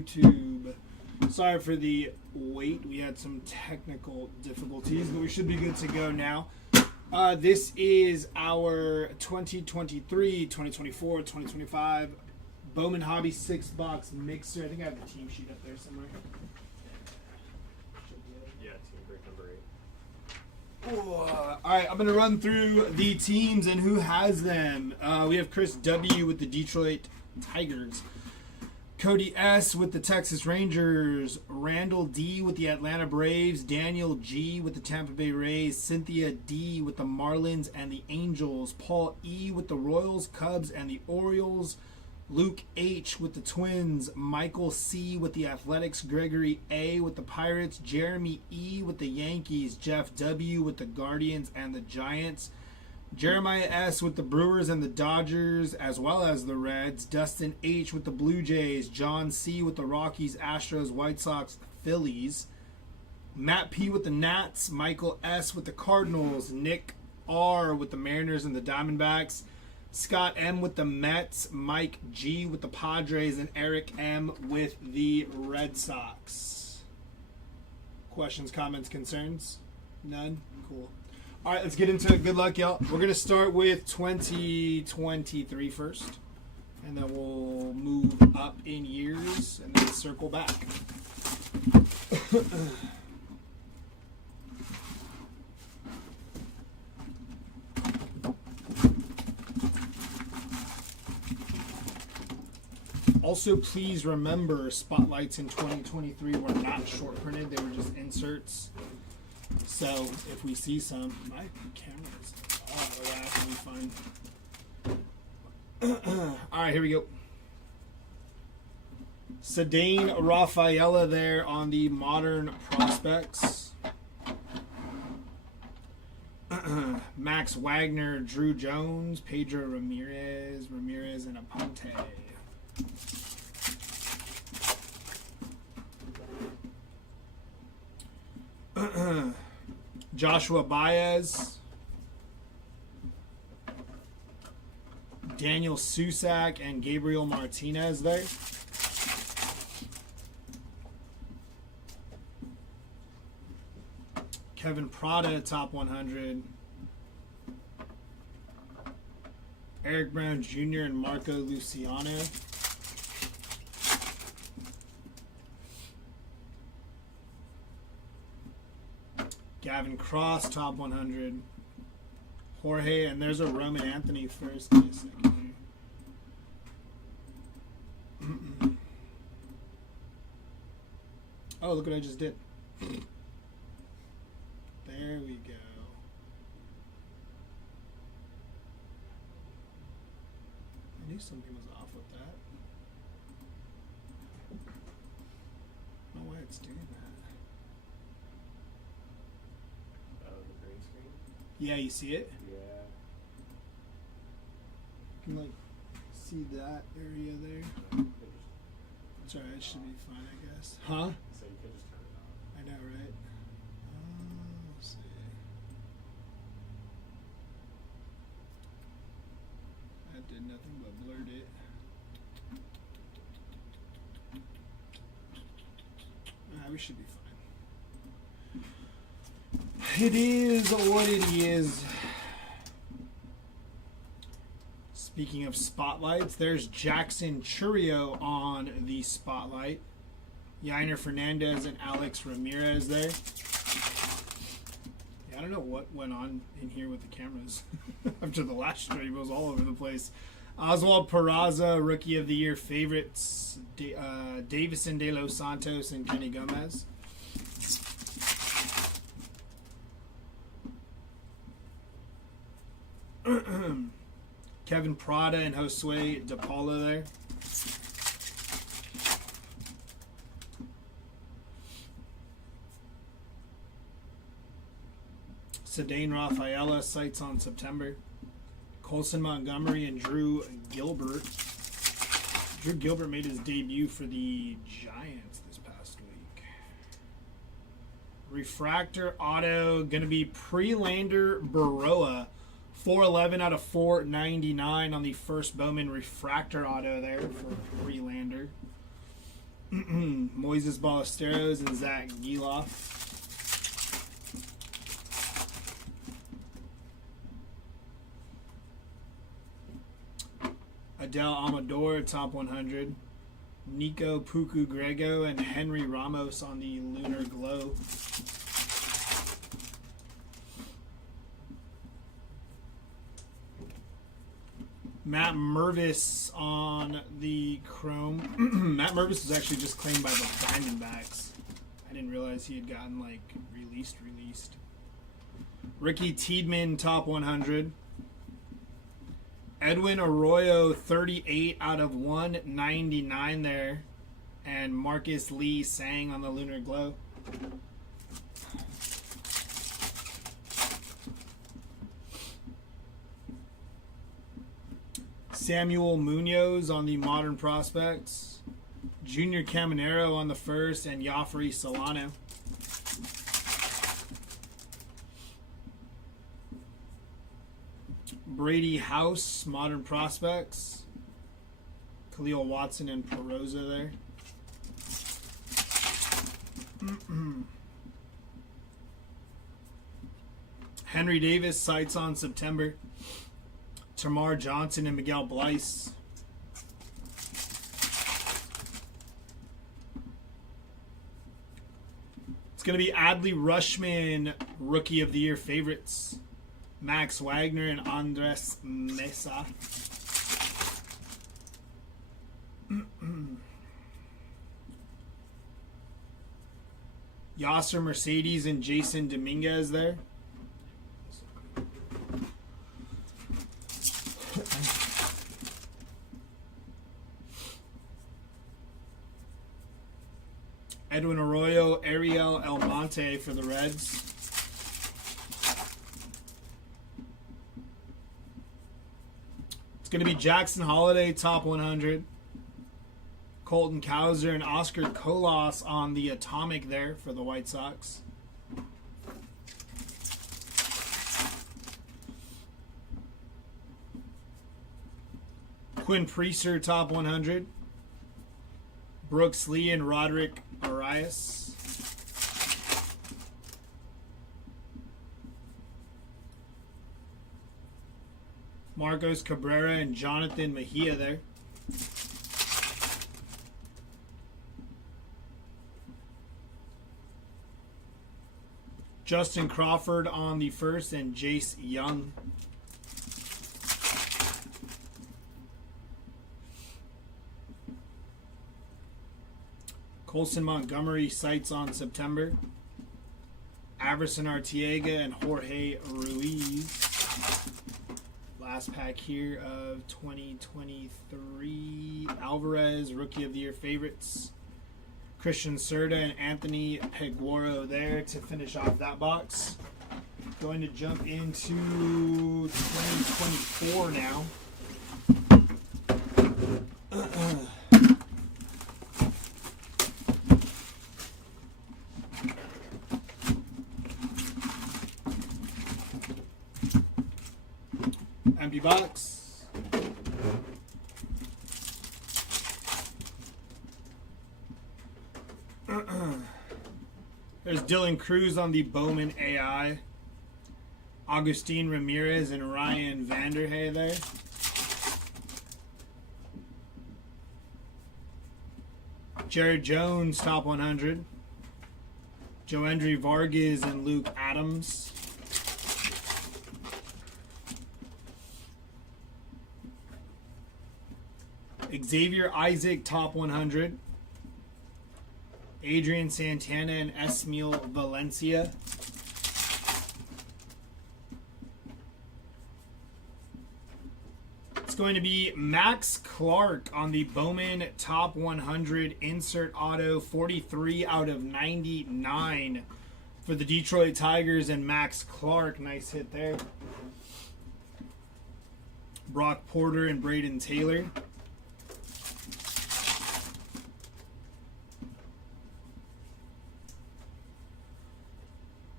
YouTube. Sorry for the wait. We had some technical difficulties, but we should be good to go now. This is our 2023, 2024, 2025 Bowman Hobby 6-box mixer. I think I have the team sheet up there somewhere. Yeah, team break number 8. All right, I'm going to run through the teams and who has them. We have Chris W. with the Detroit Tigers. Cody S. with the Texas Rangers. Randall D. with the Atlanta Braves. Daniel G. with the Tampa Bay Rays. Cynthia D. with the Marlins and the Angels. Paul E. with the Royals, Cubs, and the Orioles. Luke H. with the Twins. Michael C. with the Athletics. Gregory A. with the Pirates. Jeremy E. with the Yankees. Jeff W. with the Guardians and the Giants. Jeremiah S. with the Brewers and the Dodgers, as well as the Reds. Dustin H. with the Blue Jays. John C. with the Rockies, Astros, White Sox, Phillies. Matt P. with the Nats. Michael S. with the Cardinals. Nick R. with the Mariners and the Diamondbacks. Scott M. with the Mets. Mike G. with the Padres. And Eric M. with the Red Sox. Questions, comments, concerns? None? Cool. All right, let's get into it. Good luck, y'all. We're going to start with 2023 first, and then we'll move up in years and then circle back. Also, please remember, spotlights in 2023 were not short printed. They were just inserts. So, if we see some, my camera's off. Oh, that will be fine. Alright, here we go. Sedane Rafaela there on the Modern Prospects. Max Wagner, Drew Jones, Pedro Ramirez, and Aponte. Joshua Baez, Daniel Susak, and Gabriel Martinez there. Kevin Prada, top 100. Eric Brown Jr. and Marco Luciano. Gavin Cross, top 100. Jorge, and there's a Roman Anthony first. Give me a second here. Oh, look what I just did. There we go. I knew something was off with that. I don't know why it's doing that. Yeah, you see it? Yeah. You can like see that area there. It's alright, it should be fine, I guess. Huh? So you can just turn it off. I know, right? Let's see. That did nothing but blurred it. We should be fine. It is what it is. Speaking of spotlights, there's Jackson Churio on the spotlight. Yainer Fernandez and Alex Ramirez there. Yeah, I don't know what went on in here with the cameras after the last stream. It was all over the place. Oswald Peraza, Rookie of the Year favorites. Davison De Los Santos and Kenny Gomez. Kevin Prada and Josue De Paula there. Sedane Rafaela, sights on September. Colson Montgomery and Drew Gilbert. Drew Gilbert made his debut for the Giants this past week. Refractor auto, going to be Prelander Baroa. 411 out of 499 on the first Bowman refractor auto there for Prelander. Moises Ballesteros and Zach Geloff. Adele Amador, top 100. Nico Puku Grego and Henry Ramos on the Lunar Glow. Matt Mervis on the Chrome. Matt Mervis was actually just claimed by the Diamondbacks. I didn't realize he had gotten like released. Ricky Tiedemann, top 100. Edwin Arroyo, 38 out of 199 there. And Marcus Lee Sang on the Lunar Glow. Samuel Munoz on the Modern Prospects. Junior Caminero on the first, and Joffrey Solano. Brady House, Modern Prospects. Khalil Watson and Perosa there. Henry Davis, sights on September. Tamar Johnson and Miguel Blyce. It's going to be Adley Rushman, Rookie of the Year favorites. Max Wagner and Andres Mesa. Yasser Mercedes and Jason Dominguez there. Edwin Arroyo, Ariel Almonte for the Reds. It's going to be Jackson Holiday, top 100. Colton Cowser and Oscar Colas on the Atomic there for the White Sox. Quinn Priester, top 100. Brooks Lee and Roderick Arias. Marcos Cabrera and Jonathan Mejia there. Justin Crawford on the first and Jace Young. Colson Montgomery, sights on September. Averson Artiega and Jorge Ruiz. Last pack here of 2023. Alvarez, Rookie of the Year favorites. Christian Serta and Anthony Peguero there to finish off that box. Going to jump into 2024 now. Empty box. There's Dylan Cruz on the Bowman AI. Agustin Ramirez and Ryan Vanderhey there. Jared Jones, top 100. Joendry Vargas and Luke Adams. Xavier Isaac, top 100. Adrian Santana and Esmil Valencia. It's going to be Max Clark on the Bowman top 100 insert auto, 43 out of 99 for the Detroit Tigers, and Max Clark, nice hit there. Brock Porter and Braden Taylor.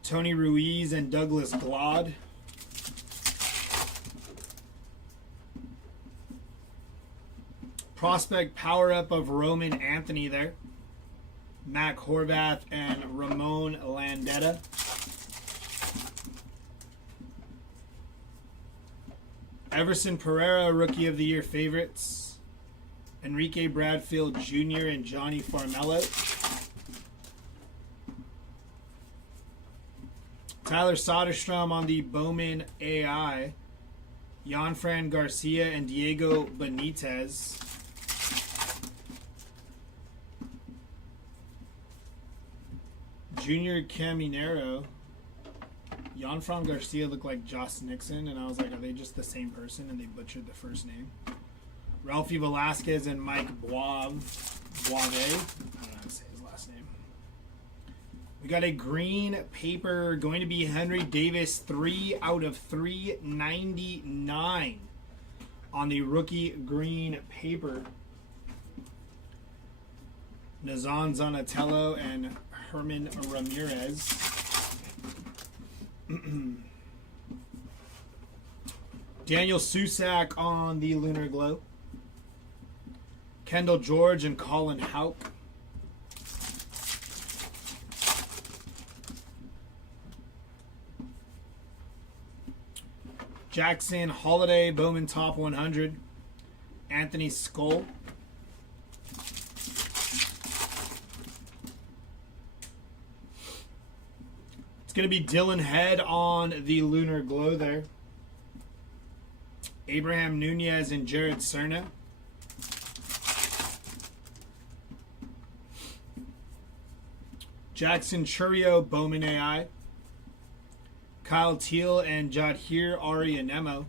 Tony Ruiz and Douglas Glod. Prospect power-up of Roman Anthony there. Mac Horvath, and Ramon Landetta. Everson Pereira, Rookie of the Year favorites. Enrique Bradfield Jr. and Johnny Farmello. Tyler Soderstrom on the Bowman AI. Yanfran Garcia and Diego Benitez. Junior Caminero. Yanfran Garcia looked like Josh Nixon, and I was like, are they just the same person? And they butchered the first name. Ralphie Velasquez and Mike Boave. I don't know how to say his last name. We got a green paper going to be Henry Davis, 3 out of 399 on the rookie green paper. Nazan Zanatello and Herman Ramirez. Daniel Susak on the Lunar Glow. Kendall George and Colin Houck. Jackson Holiday, Bowman Top 100. Anthony Skull. It's going to be Dylan Head on the Lunar Glow there. Abraham Nunez and Jared Cerna. Jackson Churio, Bowman AI. Kyle Teal and Jadhir Arianemo.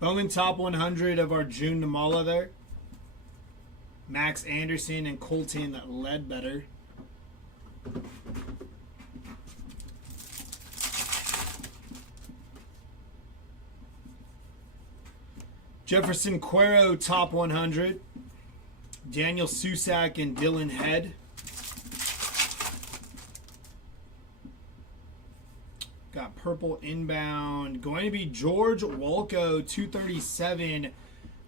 Bowman Top 100 of our June Namala there. Max Anderson and Colton Ledbetter. Jefferson Cuero, Top 100. Daniel Susak and Dylan Head. Got purple inbound. Going to be George Wolko, 237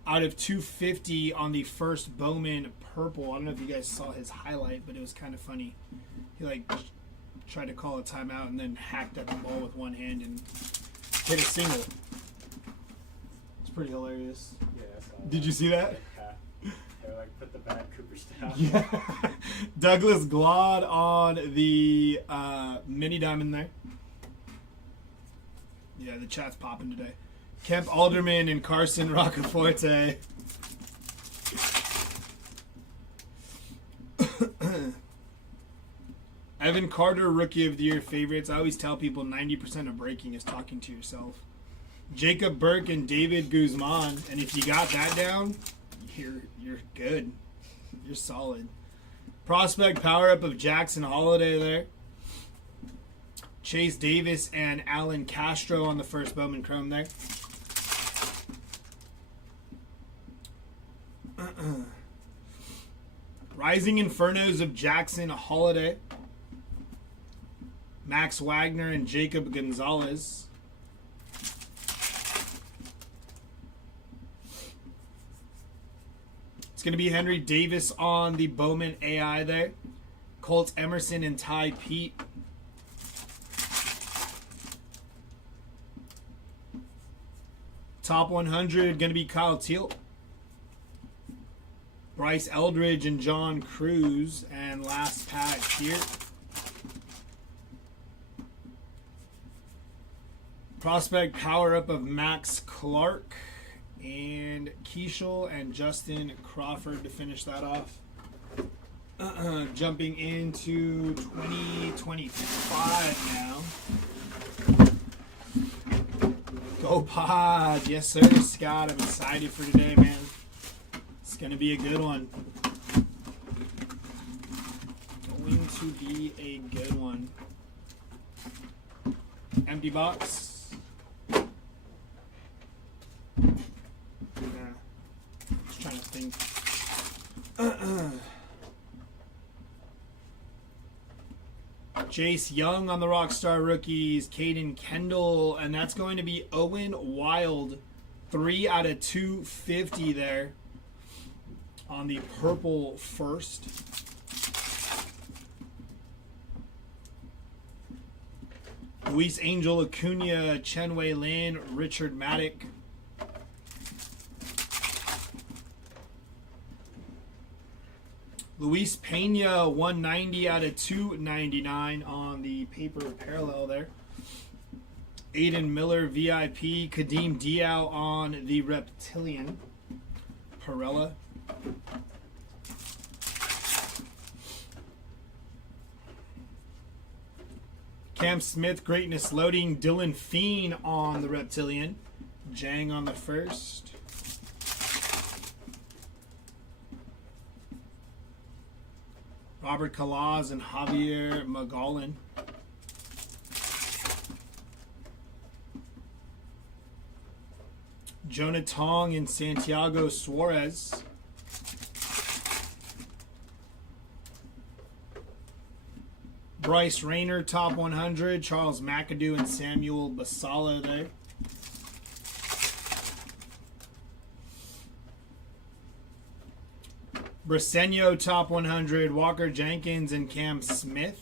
out of 250 on the first Bowman purple. I don't know if you guys saw his highlight, but it was kind of funny. He like tried to call a timeout and then hacked at the ball with one hand and hit a single. It's pretty hilarious. Yeah, I saw Did that. you see that? They like put the bad Coopers down. Yeah. Douglas Glod on the mini diamond there. Yeah, the chat's popping today. Kemp Alderman and Carson Roccaforte. Evan Carter, Rookie of the Year favorites. I always tell people 90% of breaking is talking to yourself. Jacob Burke and David Guzman. And if you got that down, you're good. You're solid. Prospect power up of Jackson Holiday there. Chase Davis and Alan Castro on the first Bowman Chrome there. Rising Infernos of Jackson Holiday. Max Wagner and Jacob Gonzalez. It's going to be Henry Davis on the Bowman AI there. Colt Emerson and Ty Pete. Top 100 going to be Kyle Teal. Bryce Eldridge and John Cruz. And last pack here. Prospect power up of Max Clark and Keishel and Justin Crawford to finish that off. Jumping into 2025 now. Go Pod. Yes, sir, Scott. I'm excited for today, man. It's going to be a good one. Going to be a good one. Empty box. Yeah. Just trying to think. Jace Young on the Rockstar Rookies, Caden Kendall, and that's going to be Owen Wild 3 out of 250 there on the purple first. Luis Angel, Acuna, Chen Wei Lin, Richard Maddock. Luis Pena, 190 out of 299 on the paper parallel there. Aiden Miller, VIP. Kadeem Diao on the Reptilian. Perella. Cam Smith, Greatness Loading. Dylan Feen on the Reptilian. Jang on the first. Robert Calaz and Javier Magallan. Jonah Tong and Santiago Suarez. Bryce Rayner, top 100. Charles McAdoo and Samuel Basala there. Briseño, top 100. Walker Jenkins and Cam Smith.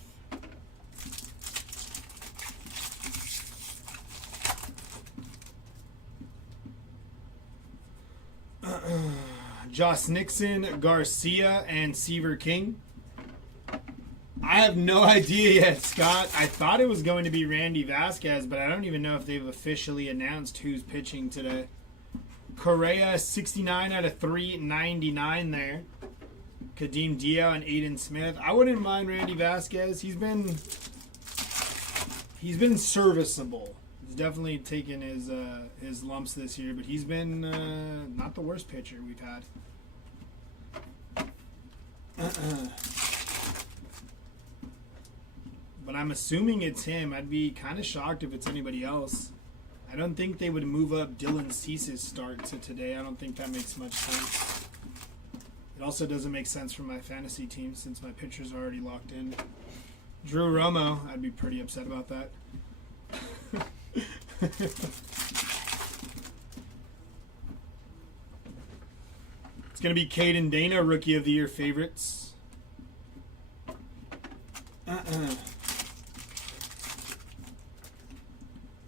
Josh Nixon, Garcia, and Seaver King. I have no idea yet, Scott. I thought it was going to be Randy Vasquez, but I don't even know if they've officially announced who's pitching today. Correa, 69 out of 399 there. Kadeem Diao and Aiden Smith. I wouldn't mind Randy Vasquez. He's been serviceable. He's definitely taken his lumps this year, but he's been not the worst pitcher we've had. But I'm assuming it's him. I'd be kind of shocked if it's anybody else. I don't think they would move up Dylan Cease's start to today. I don't think that makes much sense. It also doesn't make sense for my fantasy team since my pitchers are already locked in. Drew Romo, I'd be pretty upset about that. It's going to be Caden Dana, Rookie of the Year favorites.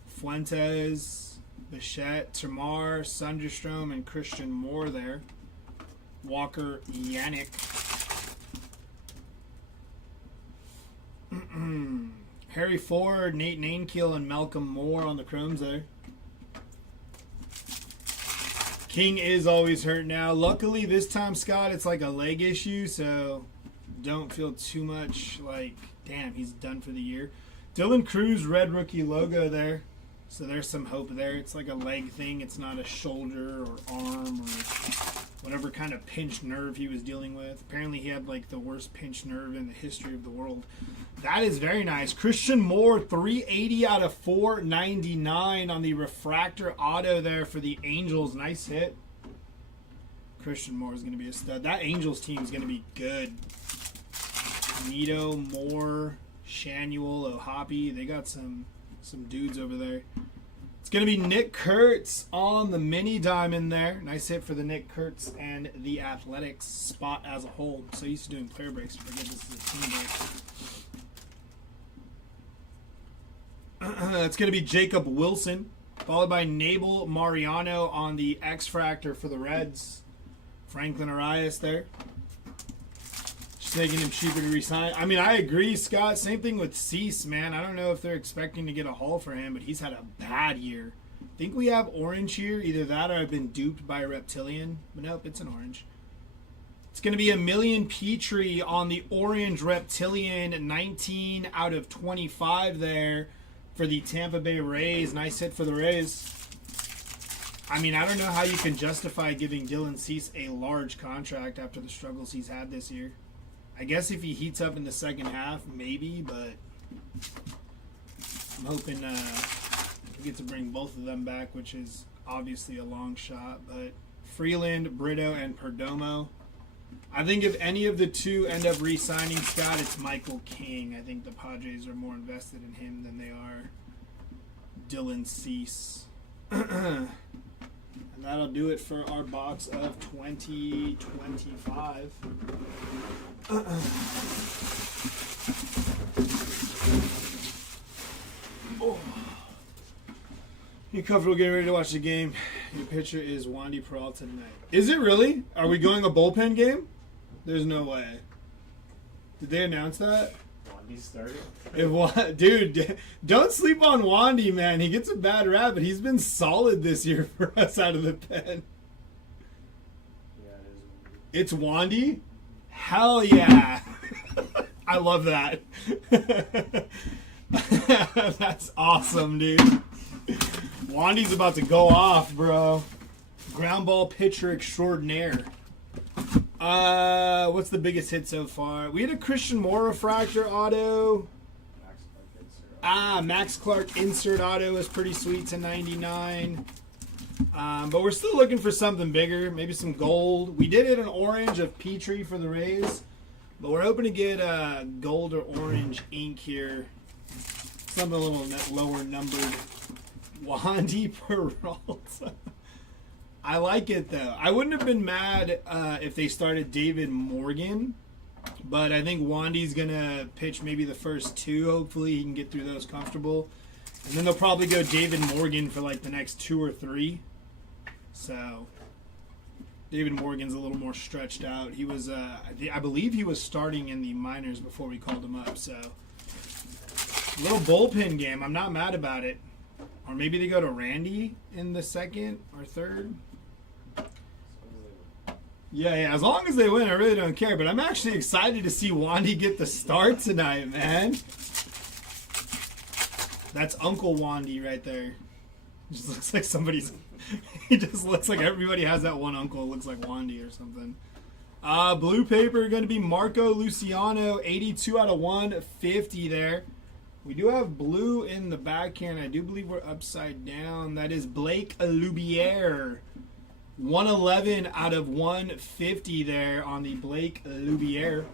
Fuentes, Bichette, Tamar, Sunderstrom, and Christian Moore there. Walker, Yannick. Harry Ford, Nate Nainkiel, and Malcolm Moore on the Chromes there. King is always hurt now. Luckily, this time, Scott, it's like a leg issue, so don't feel too much like, damn, he's done for the year. Dylan Cruz, red rookie logo there. So there's some hope there. It's like a leg thing. It's not a shoulder or arm or whatever kind of pinched nerve he was dealing with. Apparently he had like the worst pinched nerve in the history of the world. That is very nice. Christian Moore, 380 out of 499 on the refractor auto there for the Angels. Nice hit. Christian Moore is going to be a stud. That Angels team is going to be good. Nito, Moore, Shanuel, Ohapi. They got some dudes over there. It's going to be Nick Kurtz on the mini diamond there. Nice hit for the Nick Kurtz and the Athletics spot as a whole. So used to doing player breaks. Forget this is a team break. It's going to be Jacob Wilson, followed by Nabel Mariano on the X-Fractor for the Reds. Franklin Arias there. Just making him cheaper to re-sign. I mean, I agree, Scott. Same thing with Cease, man. I don't know if they're expecting to get a haul for him, but he's had a bad year. I think we have orange here. Either that or I've been duped by a Reptilian. But nope, it's an orange. It's going to be Emilian Petrie on the orange Reptilian. 19 out of 25 there for the Tampa Bay Rays. Nice hit for the Rays. I mean, I don't know how you can justify giving Dylan Cease a large contract after the struggles he's had this year. I guess if he heats up in the second half, maybe, but I'm hoping we get to bring both of them back, which is obviously a long shot. But Freeland, Brito, and Perdomo. I think if any of the two end up re-signing Scott, it's Michael King. I think the Padres are more invested in him than they are Dylan Cease. that'll do it for our box of 2025. Oh. You comfortable getting ready to watch the game? Your pitcher is Wandy Peralta tonight. Is it really? Are we going a bullpen game? There's no way. Did they announce that? Wandy started. Dude, don't sleep on Wandy, man. He gets a bad rap, but he's been solid this year for us out of the pen. Yeah, it is Wandy. It's Wandy? Hell yeah. I love that. That's awesome, dude. Wandy's about to go off, bro. Ground ball pitcher extraordinaire. What's the biggest hit so far? We had a Christian Moore refractor auto. Max Clark insert auto is pretty sweet to 99. But we're still looking for something bigger. Maybe some gold. We did it an orange of Petrie for the Rays. But we're hoping to get gold or orange ink here. Something a little lower numbered. Wandy Peralta. I like it though. I wouldn't have been mad if they started David Morgan, but I think Wandy's gonna pitch maybe the first two. Hopefully he can get through those comfortable, and then they'll probably go David Morgan for like the next 2 or 3. So David Morgan's a little more stretched out. He was, I believe he was starting in the minors before we called him up. So little bullpen game. I'm not mad about it. Or maybe they go to Randy in the second or third. Yeah, as long as they win, I really don't care. But I'm actually excited to see Wandy get the start tonight, man. That's Uncle Wandy right there. Just looks like somebody's... He just looks like everybody has that one uncle who looks like Wandy or something. Blue paper going to be Marco Luciano, 82 out of 150 there. We do have blue in the back here, and I do believe we're upside down. That is Blake Loubier. 111 out of 150 there on the Blake Loubier.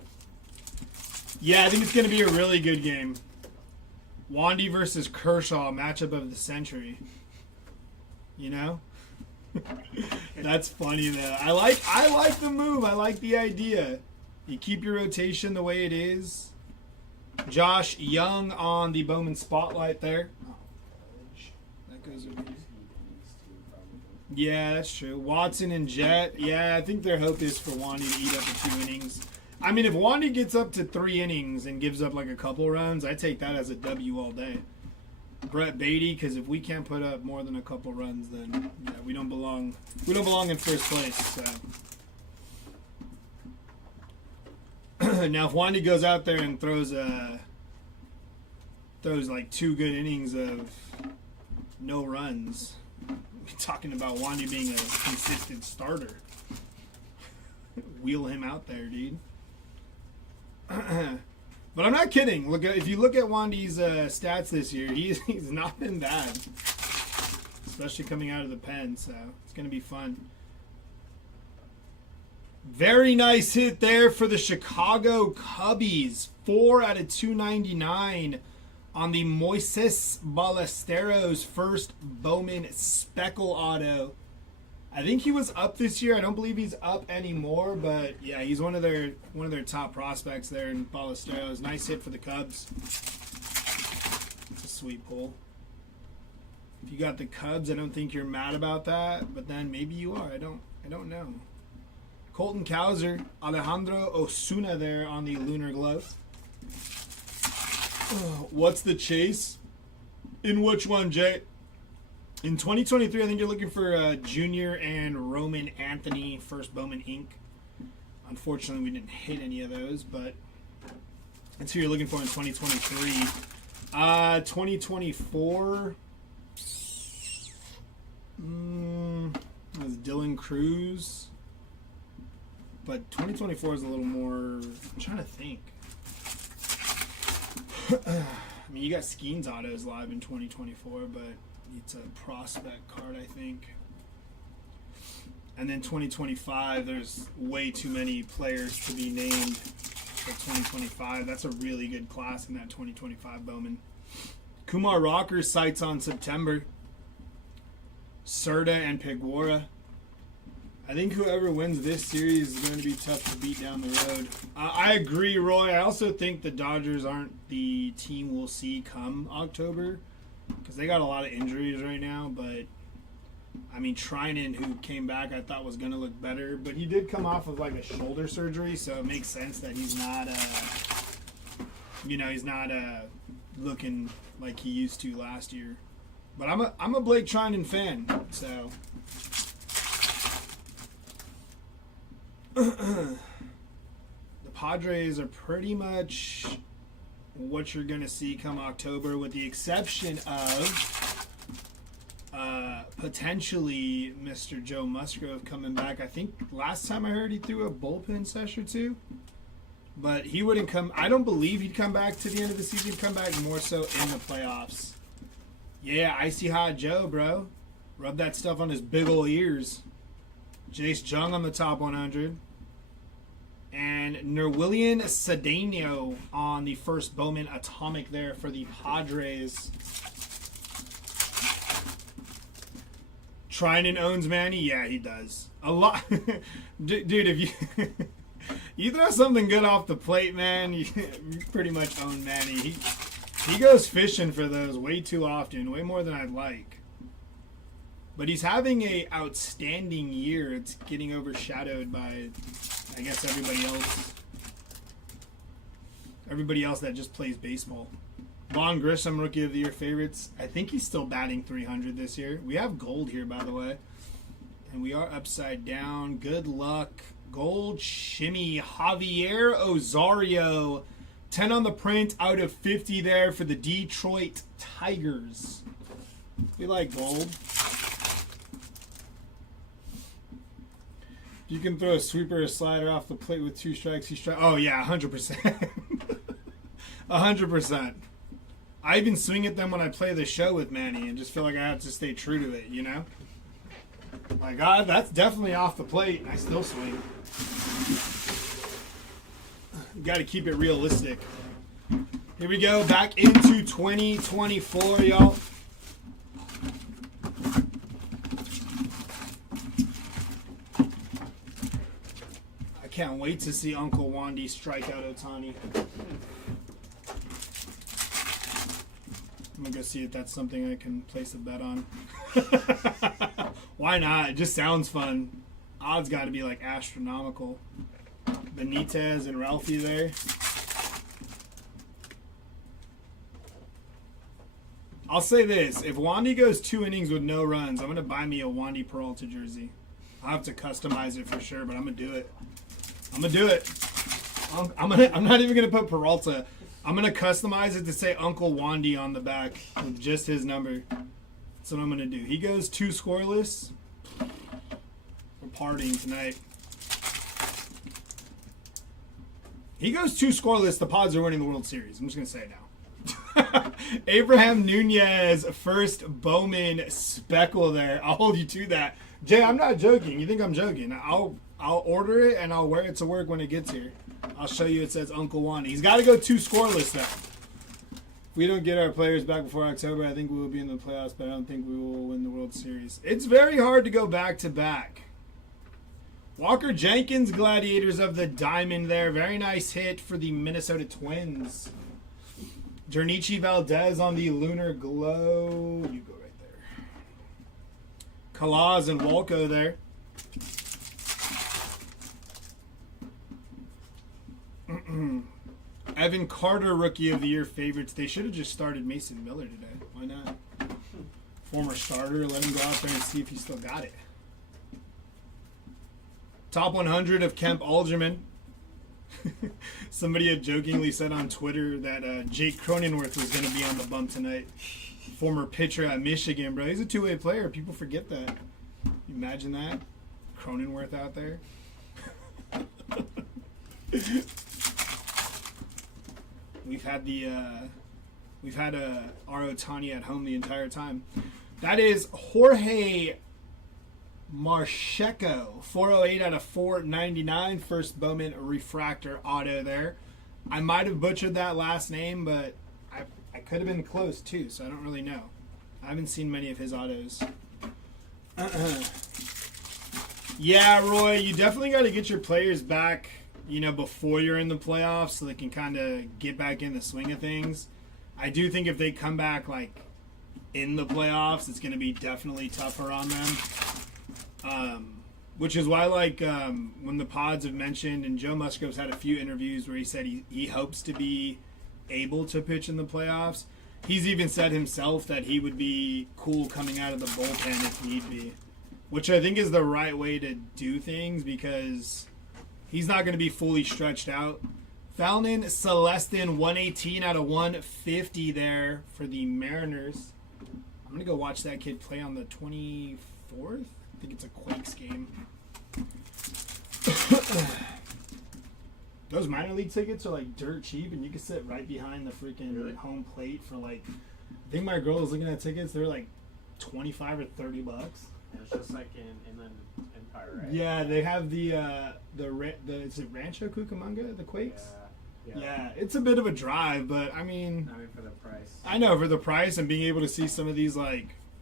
Yeah, I think it's going to be a really good game. Wandy versus Kershaw, matchup of the century. You know? That's funny, though. I like the move. I like the idea. You keep your rotation the way it is. Josh Young on the Bowman spotlight there. Oh, that goes over here. Yeah, that's true. Watson and Jet. Yeah, I think their hope is for Wandy to eat up the 2 innings. I mean, if Wandy gets up to 3 innings and gives up like a couple runs, I take that as a W all day. Brett Beatty, because if we can't put up more than a couple runs, then yeah, we don't belong. We don't belong in first place. So. Now, if Wandy goes out there and throws like 2 good innings of no runs, we're talking about Wandy being a consistent starter. Wheel him out there, dude. But I'm not kidding. If you look at Wandy's stats this year, he's not been bad, especially coming out of the pen. So it's gonna be fun. Very nice hit there for the Chicago Cubbies. 4 out of 299 on the Moises Ballesteros first Bowman Speckle auto. I think he was up this year. I don't believe he's up anymore, but yeah, he's one of their top prospects there in Ballesteros. Nice hit for the Cubs. It's a sweet pull. If you got the Cubs, I don't think you're mad about that, but then maybe you are. I don't know. Colton Cowser, Alejandro Osuna there on the Lunar Glove. What's the chase? In which one, Jay? In 2023, I think you're looking for Junior and Roman Anthony, first Bowman Inc. Unfortunately, we didn't hit any of those, but that's who you're looking for in 2023. 2024 was Dylan Cruz. But 2024 is a little more... I'm trying to think. I mean, you got Skeens autos live in 2024, but it's a prospect card, I think. And then 2025, there's way too many players to be named for 2025. That's a really good class in that 2025 Bowman. Kumar Rocker sights on September. Serta and Piguara. I think whoever wins this series is going to be tough to beat down the road. I agree, Roy. I also think the Dodgers aren't the team we'll see come October because they got a lot of injuries right now. But, I mean, Trinan, who came back, I thought was going to look better. But he did come off of, like, a shoulder surgery, so it makes sense that he's not, he's not looking like he used to last year. But I'm a Blake Trinan fan, so... The Padres are pretty much what you're going to see come October, with the exception of potentially Mr. Joe Musgrove coming back. I think last time I heard he threw a bullpen session or two, but he wouldn't come. I don't believe he'd come back to the end of the season. He'd come back more so in the playoffs. Yeah, Icy Hot Joe, bro. Rub that stuff on his big ol' ears. Jace Jung on the top 100. And Nerwillian Cedeno on the first Bowman Atomic there for the Padres. Trinan owns Manny? Yeah, he does. A lot. Dude, if you you throw something good off the plate, man, you pretty much own Manny. He goes fishing for those way too often, way more than I'd like. But he's having a outstanding year. It's getting overshadowed by, I guess, everybody else. Everybody else that just plays baseball. Vaughn Grissom, Rookie of the Year favorites. I think he's still batting 300 this year. We have gold here, by the way. And we are upside down. Good luck. Gold shimmy. Javier Ozario. 10 on the print out of 50 there for the Detroit Tigers. We like gold. You can throw a sweeper or a slider off the plate with 2 strikes. Oh, yeah, 100%. 100%. I even swing at them when I play the show with Manny and just feel like I have to stay true to it, you know? My God, that's definitely off the plate, and I still swing. You got to keep it realistic. Here we go, back into 2024, y'all. Can't wait to see Uncle Wandy strike out Ohtani. I'm gonna go see if that's something I can place a bet on. Why not? It just sounds fun. Odds got to be like astronomical. Benitez and Ralphie there. I'll say this: if Wandy goes 2 innings with no runs, I'm gonna buy me a Wandy Peralta jersey. I'll have to customize it for sure, but I'm gonna do it. I'm gonna do it. I'm not even gonna put Peralta. I'm gonna customize it to say Uncle Wandy on the back with just his number. That's what I'm gonna do. He goes 2 scoreless. We're partying tonight. He goes 2 scoreless. The Pods are winning the World Series. I'm just gonna say it now. Abraham Nunez, first Bowman speckle there. I'll hold you to that. Jay, I'm not joking. You think I'm joking? I'll order it and I'll wear it to work when it gets here. I'll show you it says Uncle Wandy. He's got to go 2 scoreless though. If we don't get our players back before October, I think we will be in the playoffs, but I don't think we will win the World Series. It's very hard to go back to back. Walker Jenkins, Gladiators of the Diamond there. Very nice hit for the Minnesota Twins. Jernichi Valdez on the Lunar Glow. You go right there. Kalaz and Walco there. Evan Carter, Rookie of the Year favorites. They should have just started Mason Miller today. Why not? Former starter. Let him go out there and see if he still got it. Top 100 of Kemp Alderman. Somebody had jokingly said on Twitter that Jake Cronenworth was going to be on the bump tonight. Former pitcher at Michigan, bro. He's a 2-way player. People forget that. Imagine that. Cronenworth out there. We've had our Ohtani at home the entire time. That is Jorge Marcheco, 408 out of 499. First Bowman refractor auto there. I might have butchered that last name, but I could have been close too, so I don't really know. I haven't seen many of his autos. Yeah, Roy, you definitely got to get your players back, before you're in the playoffs so they can kind of get back in the swing of things. I do think if they come back, in the playoffs, it's going to be definitely tougher on them. Which is why, when the pods have mentioned, and Joe Musgrove's had a few interviews where he said he hopes to be able to pitch in the playoffs. He's even said himself that he would be cool coming out of the bullpen if need be, which I think is the right way to do things because he's not going to be fully stretched out. Fallon Celestin, 118 out of 150 there for the Mariners. I'm going to go watch that kid play on the 24th. I think it's a Quakes game. Those minor league tickets are dirt cheap, and you can sit right behind the freaking home plate for I think my girl was looking at tickets. They're $25 or $30. And it's just like in Inland Empire, right? Yeah, they have the is it Rancho Cucamonga, the Quakes? Yeah, it's a bit of a drive, but I mean for the price. I know for the price and being able to see some of these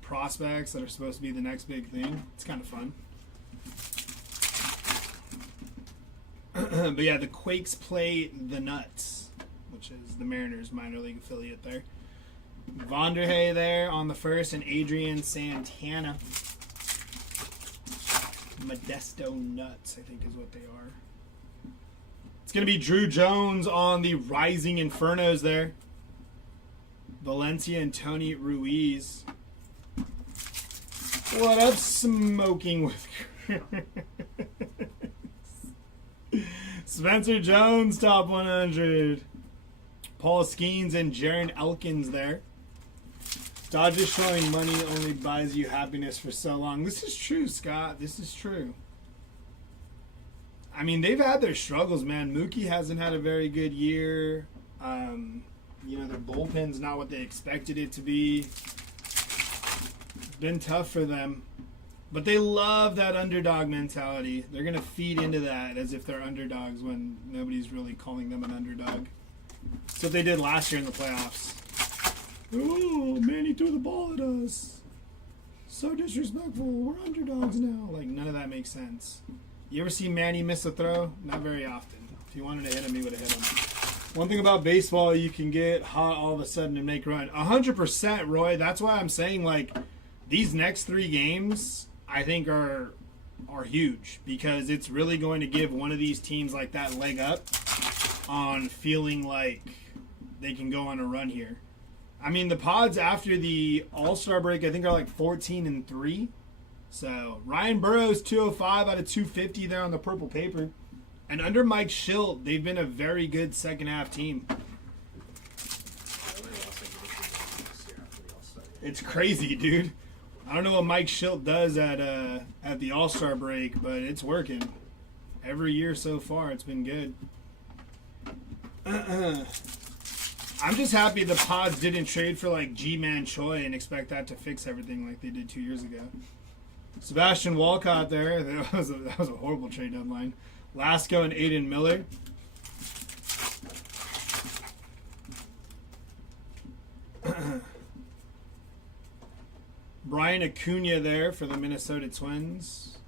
prospects that are supposed to be the next big thing, it's kind of fun. But yeah, the Quakes play the Nuts, which is the Mariners minor league affiliate there. Vonderhay there on the first, and Adrian Santana. Modesto Nuts, I think is what they are. It's going to be Drew Jones on the Rising Infernos there. Valencia and Tony Ruiz. What up, Smoking with Spencer Jones, top 100. Paul Skeens and Jaron Elkins there. Dodgers showing money only buys you happiness for so long. This is true, Scott. This is true. I mean, they've had their struggles, man. Mookie hasn't had a very good year. Their bullpen's not what they expected it to be. It's been tough for them. But they love that underdog mentality. They're going to feed into that as if they're underdogs when nobody's really calling them an underdog. That's what they did last year in the playoffs. Oh, Manny threw the ball at us. So disrespectful. We're underdogs now. None of that makes sense. You ever see Manny miss a throw? Not very often. If he wanted to hit him, he would have hit him. One thing about baseball, you can get hot all of a sudden and make a run. 100%, Roy. That's why I'm saying, these next 3 games, I think, are huge. Because it's really going to give one of these teams, that leg up on feeling like they can go on a run here. I mean, the Pods after the All-Star break, I think, are 14-3. So, Ryan Burrows, 205 out of 250 there on the purple paper. And under Mike Schilt, they've been a very good second-half team. It's crazy, dude. I don't know what Mike Schilt does at the All-Star break, but it's working. Every year so far, it's been good. I'm just happy the Pods didn't trade for G-Man Choi and expect that to fix everything like they did 2 years ago. Sebastian Walcott there. That was a horrible trade deadline. Lasco and Aiden Miller. Brian Acuna there for the Minnesota Twins.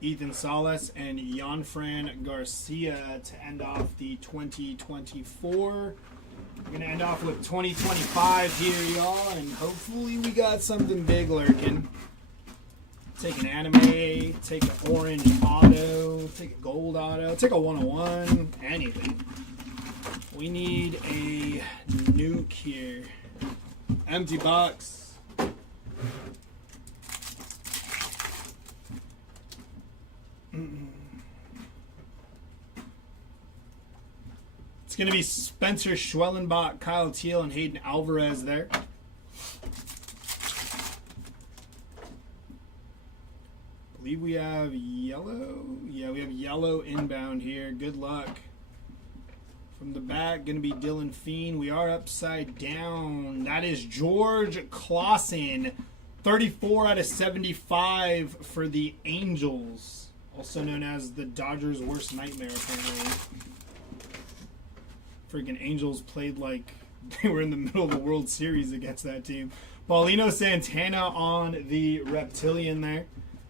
Ethan Salas and Yanfran Garcia to end off the 2024. We're going to end off with 2025 here, y'all, and hopefully we got something big lurking. Take an anime, take an orange auto, take a gold auto, take a 101, anything. We need a nuke here. Empty box. It's going to be Spencer Schwellenbach, Kyle Teal, and Hayden Alvarez there. I believe we have yellow. Yeah, we have yellow inbound here. Good luck. From the back, going to be Dylan Feen. We are upside down. That is George Clausen. 34 out of 75 for the Angels. Also known as the Dodgers' worst nightmare, apparently. Freaking Angels played like they were in the middle of the World Series against that team. Paulino Santana on the Reptilian there.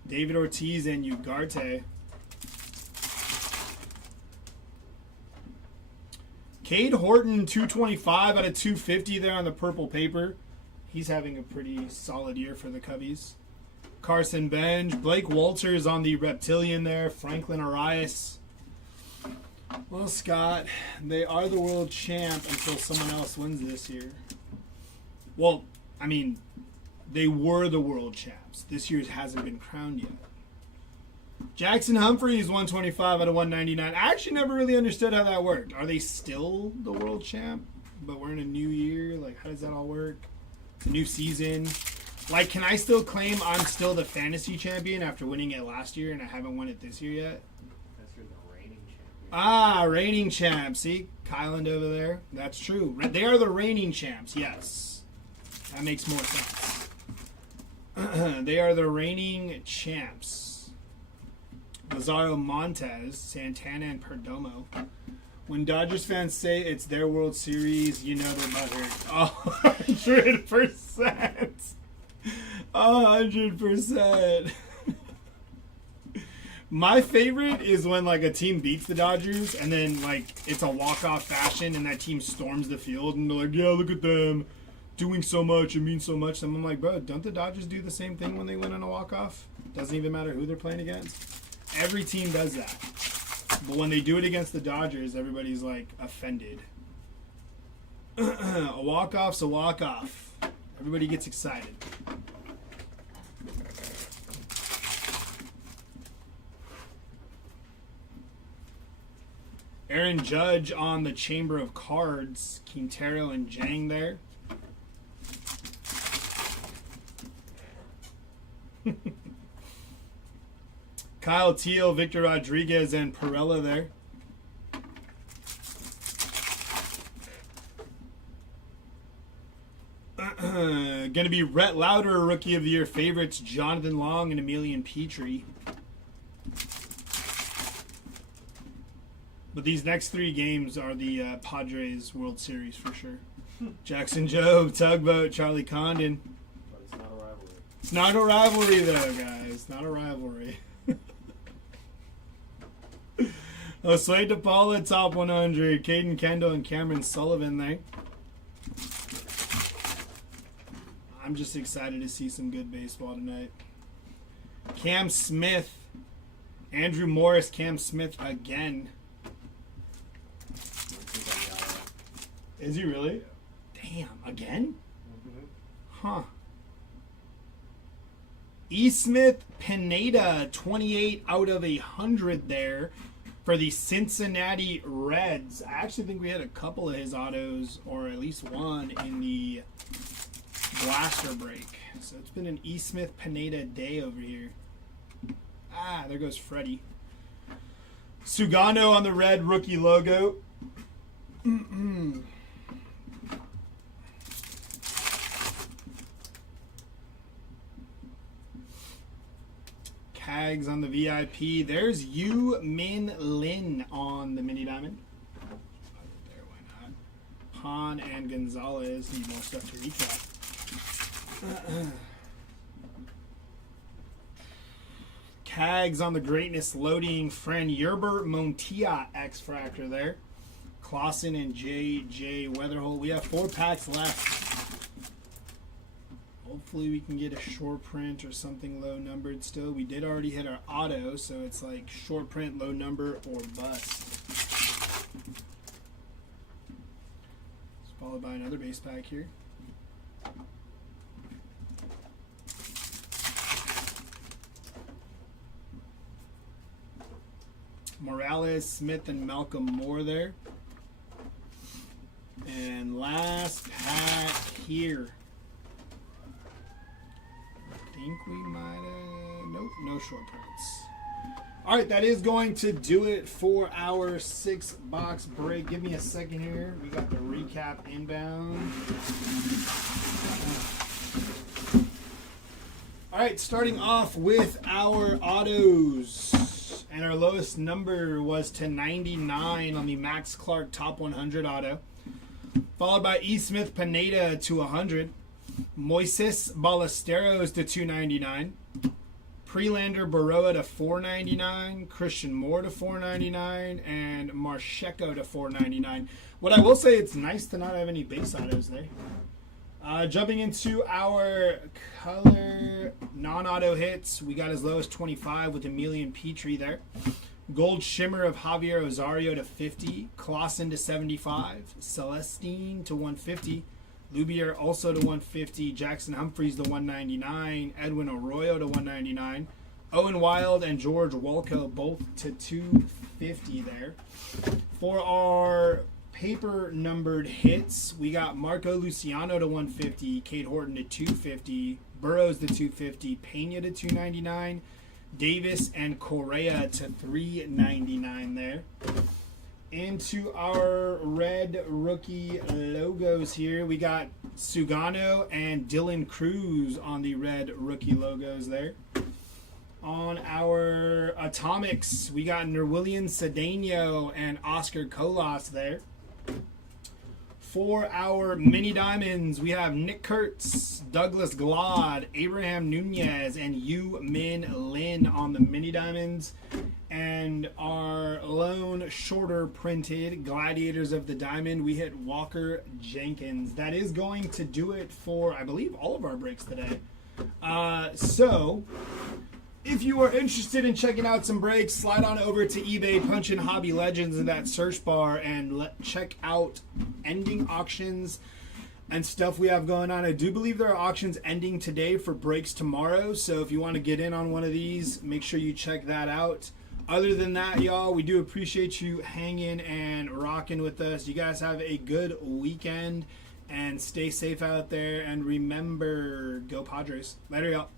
David Ortiz and Ugarte. Cade Horton, 225 out of 250 there on the purple paper. He's having a pretty solid year for the Cubbies. Carson Benj. Blake Walters on the Reptilian there. Franklin Arias. Well, Scott, they are the world champ until someone else wins this year. Well, I mean, they were the world champs. This year's hasn't been crowned yet. Jackson Humphreys, 125 out of 199. I actually never really understood how that worked. Are they still the world champ, but we're in a new year? Like, how does that all work? It's a new season. Like, can I still claim I'm still the fantasy champion after winning it last year and I haven't won it this year yet? That's the reigning champion. Ah, reigning champs. See, Kyland over there. That's true. They are the reigning champs, yes. That makes more sense. They are the reigning champs. Lazaro Montez, Santana, and Perdomo. When Dodgers fans say it's their World Series, you know they're butthurt. 100%. 100%. My favorite is when like a team beats the Dodgers and then like it's a walk-off fashion and that team storms the field and they're like, yeah, look at them doing so much, it means so much. And I'm like, bro, don't the Dodgers do the same thing when they win on a walk-off? Doesn't even matter who they're playing against. Every team does that. But when they do it against the Dodgers, everybody's like offended. A walk-off's a walk-off. Everybody gets excited. Aaron Judge on the Chamber of Cards. Quintero and Jang there. Kyle Teal, Victor Rodriguez, and Perella there. Going to be Rhett Lauder, Rookie of the Year favorites, Jonathan Long and Emilian Petrie. But these next three games are the Padres World Series for sure. Jackson Jobe, Tugboat, Charlie Condon. But it's not a rivalry. It's not a rivalry though, guys. Not a rivalry. Oswald DePaula, top 100. Caden Kendall and Cameron Sullivan there. I'm just excited to see some good baseball tonight. Cam Smith. Andrew Morris, Cam Smith again. Is he really? Damn, again? Huh. E. Smith Pineda, 28 out of 100 there for the Cincinnati Reds. I actually think we had a couple of his autos, or at least one, in the blaster break. So it's been an E. Smith Pineda day over here. Ah, there goes Freddie. Sugano on the red rookie logo. Cags on the VIP. There's Yu Min Lin on the mini diamond. There, why not? Han and Gonzalez need more stuff to recap. Cags on the greatness loading. Fran Yerber Montia X-Fractor there. Clausen and J.J. Weatherholt. We have 4 packs left. Hopefully we can get a short print or something low numbered still. We did already hit our auto, so it's like short print, low number, or bust. It's followed by another base pack here. Morales, Smith, and Malcolm Moore there. And last pack here. I think we might have... Nope, no short prints. Alright, that is going to do it for our 6-box break. Give me a second here. We got the recap inbound. Alright, starting off with our autos. And our lowest number was to 99 on the Max Clark Top 100 auto. Followed by E. Smith Pineda to 100. Moises Ballesteros to 299. Prelander Baroa to $4.99, Christian Moore to $4.99, and Marcheco to $4.99. What I will say, it's nice to not have any base autos there. Jumping into our color non-auto hits, we got as low as 25 with Emilian Petrie there. Gold Shimmer of Javier Osario to 50, Clausen to 75, Celestine to 150, Lubier also to 150, Jackson Humphreys to 199, Edwin Arroyo to 199, Owen Wild and George Walco both to 250 there. For our paper numbered hits, we got Marco Luciano to 150, Cade Horton to 250, Burrows to 250, Pena to 299, Davis and Correa to $3.99 there. Into our red rookie logos here, we got Sugano and Dylan Cruz on the red rookie logos there. On our atomics, we got Nerwillian Cedeno and Oscar Colas there. For our mini diamonds, we have Nick Kurtz, Douglas Glod, Abraham Nunez, and Yu Min Lin on the mini diamonds. And our lone shorter printed Gladiators of the Diamond, we hit Walker Jenkins. That is going to do it for, I believe, all of our breaks today. So, if you are interested in checking out some breaks, slide on over to eBay, punch in Hobby Legends in that search bar, and check out ending auctions and stuff we have going on. I do believe there are auctions ending today for breaks tomorrow, so if you want to get in on one of these, make sure you check that out. Other than that, y'all, we do appreciate you hanging and rocking with us. You guys have a good weekend, and stay safe out there, and remember, go Padres. Later, y'all.